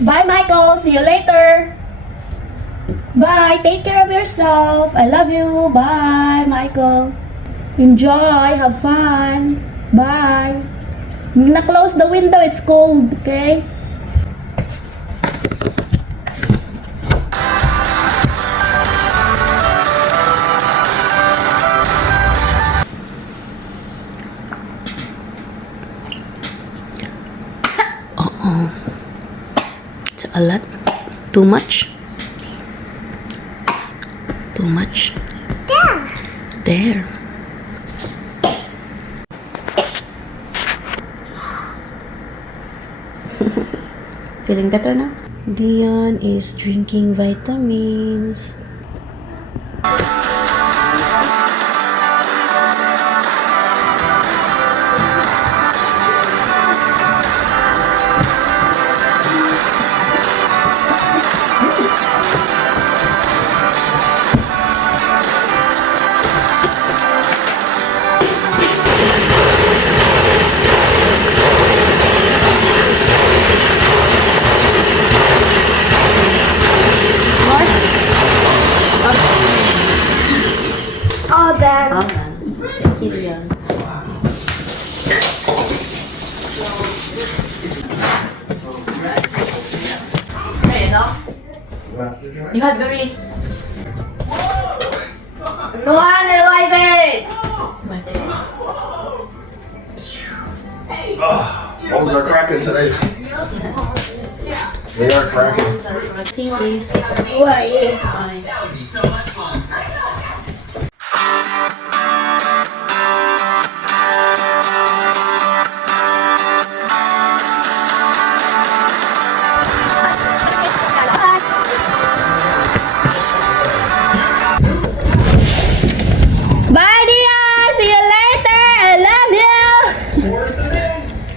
Bye, Michael. See you later. Bye. Take care of yourself. I love you. Bye, Michael. Enjoy. Have fun. Bye. Na-close the window. It's cold. Okay? It's a lot. Too much. Too much. There. Feeling better now? Dion is drinking vitamins. You had very... Homes are cracking today. They are cracking. See, please. Bye, Dion. See you later. I love you.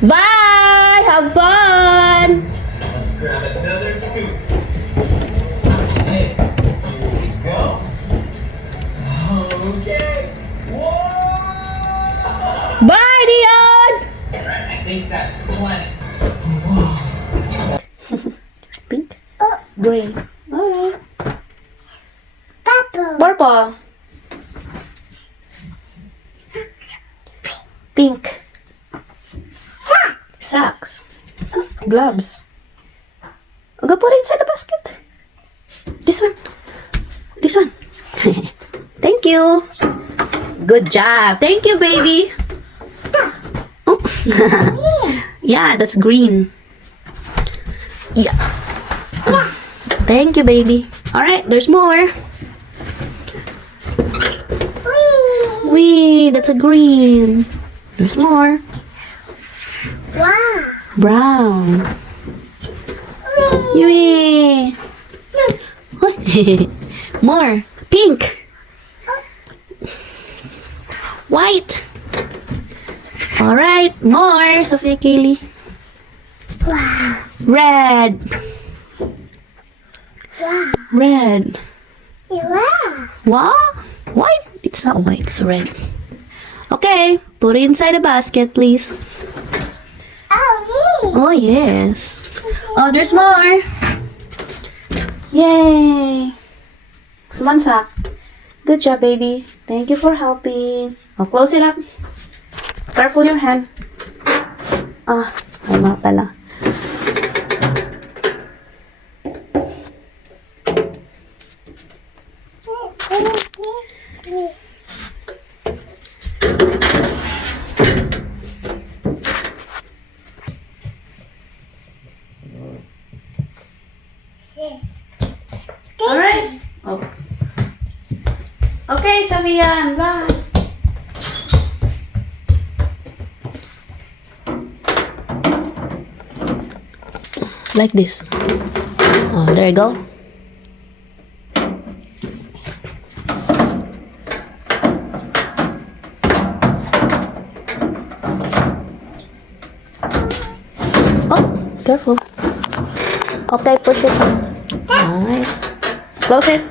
Bye. Have fun. Let's grab another scoop. Hey, here we go. Okay. Whoa! Bye, Dion. Alright, I think that's plenty. Pink. Green. Alright. Purple. Pink. Socks. Gloves. Go put it inside the basket. This one. This one. Thank you. Good job. Thank you, baby. Oh. Yeah, that's green. Yeah. Thank you, baby. Alright, there's more. Wee, that's a green. There's more. Brown. Wee. More. Pink. White. Alright, more. Sophia Kaylee. Red. Red. Wow. White? It's not white, it's red. Okay, put it inside the basket, please. Oh, yes. Oh, there's more. Yay. So, one sack. Good job, baby. Thank you for helping. Oh, close it up. Careful your hand. Ah, nga pala. Alright. Oh. Okay, Savian. Bye. Like this. Oh, there you go. Oh, careful. Okay, push it. Alright. Close it.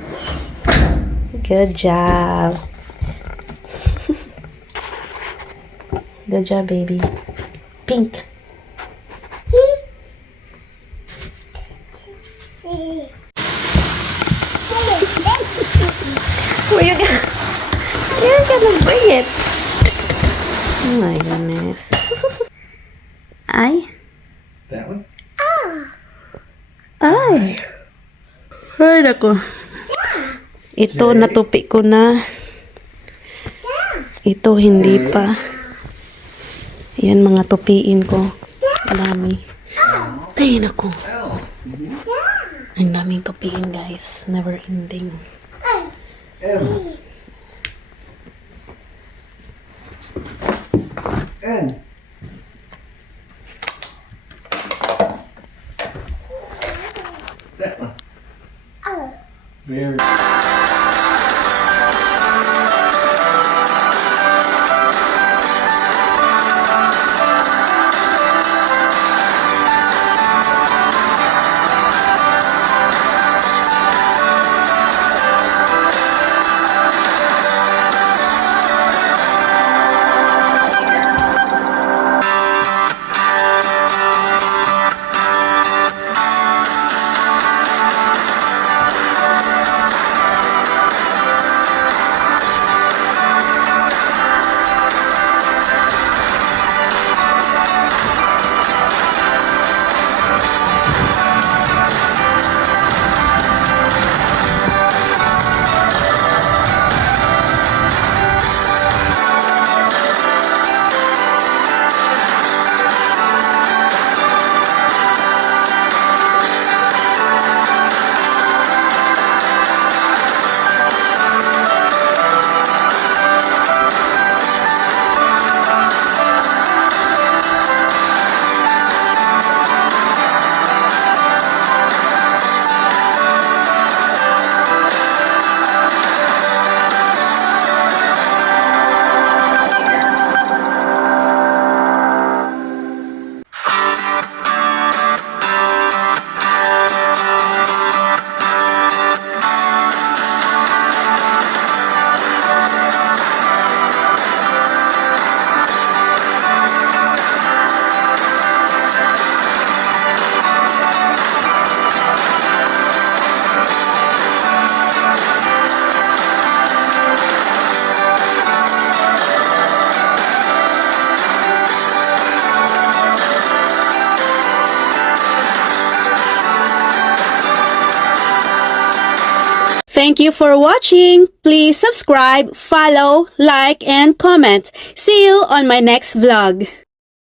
Good job. Good job, baby. Pink. Bring it. Oh my goodness. Ay. That one? Ay. Ay, nako. Ito, natupi ko na. Ito, hindi pa. Yan, mga tupiin ko. Dami. Ay, nako. Ang daming tupiin, guys. Never ending. N. That one. Very. Thank you for watching. Please subscribe, follow, like, and comment. See you on my next vlog.